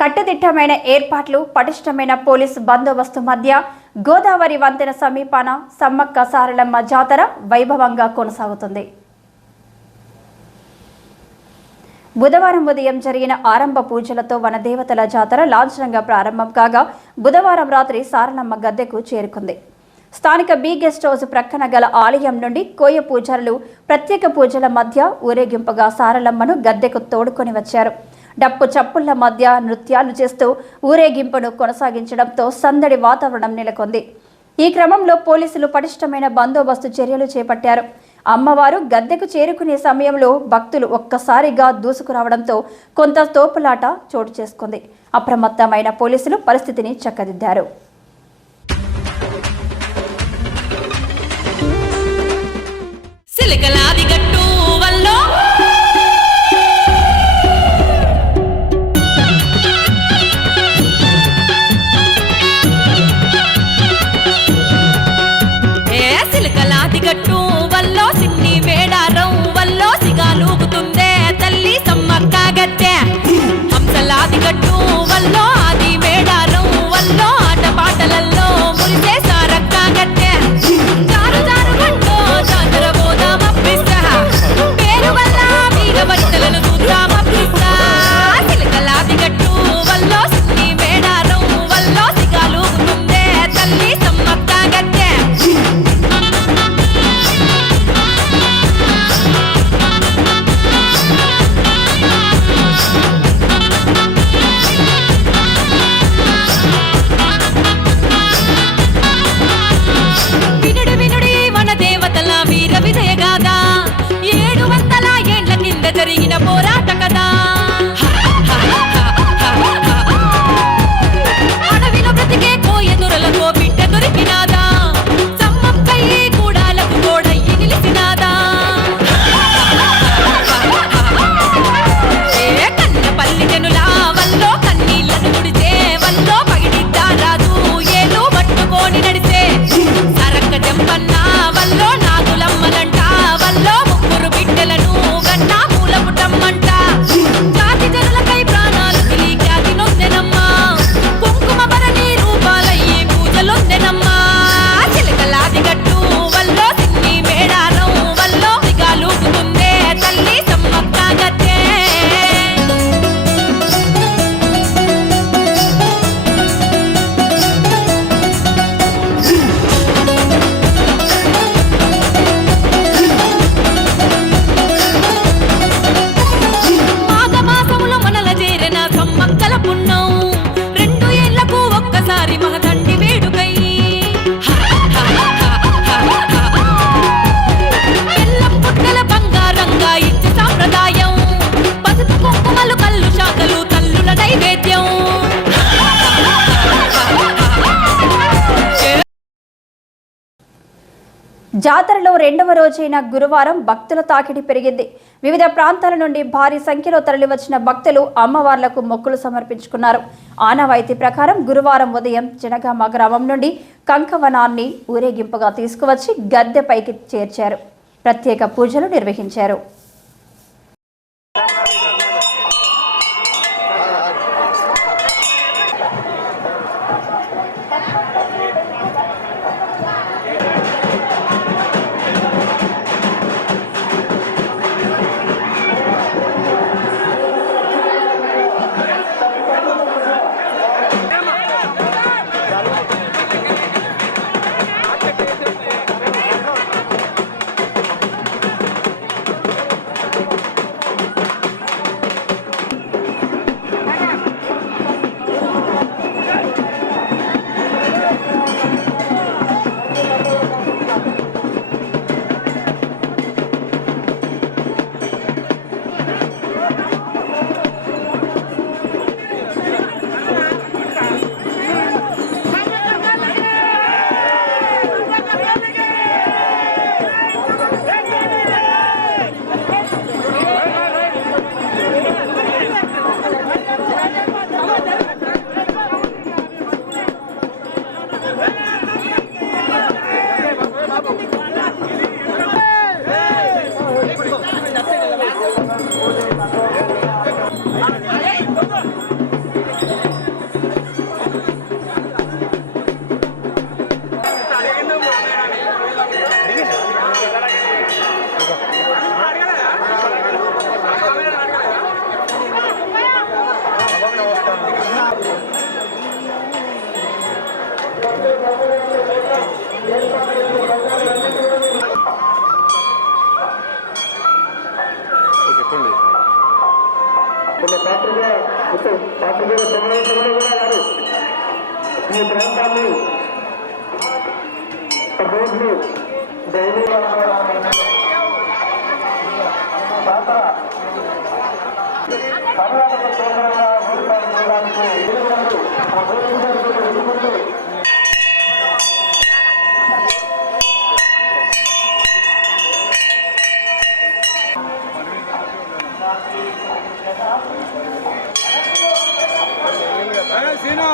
కట్టుదిట్టమైన ఏర్పాట్లు, పటిష్టమైన పోలీసు బందోబస్తు మధ్య గోదావరి వంతెన సమీపాన సమ్మక్క సారలమ్మ జాతర వైభవంగా కొనసాగుతుంది. బుధవారం ఉదయం జరిగిన ఆరంభ పూజలతో వనదేవతల జాతర లాంఛనంగా ప్రారంభం కాగా బుధవారం రాత్రి సారలమ్మ గద్దెకు చేరుకుంది. స్థానిక బి గెస్ట్ హౌస్ ప్రక్కన గల ఆలయం నుండి కోయ పూజారులు ప్రత్యేక పూజల మధ్య ఊరేగింపుగా సారలమ్మను గద్దెకు తోడుకొని వచ్చారు. డప్పు చప్పుళ్ల మధ్య నృత్యాలు చేస్తూ ఊరేగింపును కొనసాగించడంతో సందడి వాతావరణం నెలకొంది. ఈ క్రమంలో పోలీసులు పటిష్టమైన బందోబస్తు చర్యలు చేపట్టారు. అమ్మవారు గద్దెకు చేరుకునే సమయంలో భక్తులు ఒక్కసారిగా దూసుకురావడంతో కొంత తోపులాట చోటు చేసుకుంది. అప్రమత్తమైన పోలీసులు పరిస్థితిని చక్కదిద్దారు. గట్టు వల్లో సిన్ని మేడారం వల్లో సిగాలూగుతుందే తల్లి సమ్మక్క గద్దె. హంసలాది గట్టు వల్లో ఆది మేడారం వల్లో ఆటపాటలల్లో మురిసే సారక్క గద్దె. జారు జారు గంటో జాతర పోదామప్పిస్తా, పేరు వల్ల వీరవనితలను చూద్దామప్పిస్తా. సిలకలాది గట్టు వల్లో సిన్ని మేడారం వల్లో సిగాలూగుతుందే తల్లి సమ్మక్క గద్దె. జరిగిన పోరాట కదా, అడవిలో బ్రతికే కోయ దొరలకో బిడ్డ దొరికినాదా, సమ్మక్కయ్యి కూడాలకు తోడయ్యి నిలిచినాదా. కన్నపల్లి జనుల వల్లో కన్నీళ్లను ముడితే వల్లో పగిడిద్దా రాజు ఏలు పట్టుకొని నడిసే సరక్క జంపన్న వల్లో నాగులమ్మలంట వల్లో ముగ్గురు బిడ్డలను గన్నా పుటమ్మంట. జాతి జనులకై ప్రాణాలు తిరిగి ఖ్యాతి నొందెనమ్మా, కుంకుమ భరణి రూపాలయ్యి పూజలొందెనమ్మా. చిలకలాది గట్టు వల్లో సిన్ని మేడారం వల్లో సిగాలూగుతుందే తల్లి సమ్మక్క గద్దె. జాతరలో రెండవ రోజైన గురువారం భక్తుల తాకిడి పెరిగింది. వివిధ ప్రాంతాల నుండి భారీ సంఖ్యలో తరలివచ్చిన భక్తులు అమ్మవార్లకు మొక్కులు సమర్పించుకున్నారు. ఆనవాయితీ ప్రకారం గురువారం ఉదయం జనగామ గ్రామం నుండి కంకవనాన్ని ఊరేగింపుగా తీసుకువచ్చి గద్దెపైకి చేర్చారు. ప్రత్యేక పూజలు నిర్వహించారు. చెప్పండి. పాత్రికేయ సమావేశంలో కూడా వారు ఈ ప్రాంతాన్ని రోడ్లు డైలీ పర్యాటక కేంద్రంగా ఏర్పాటు చేయడానికి సీను